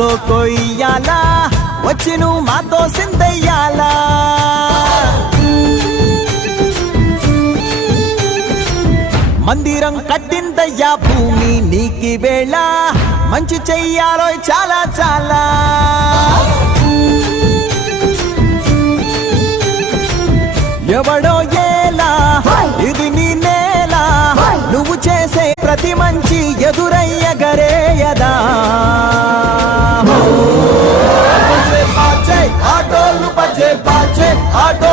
నాతో కొయ్యాలా వచ్చి నువ్వు మాతో సిందయ్యాలా మందిరం కట్టిందయ్యా భూమి నీకి వేళ మంచి చెయ్యాలో చాలా చాలా ఎవడో ఏలా ఇది నీ నేల నువ్వు చేసే ప్రతి మంచి ఎదురయ్యగరేయదా ఆటోలు బజే బాజే ఆటో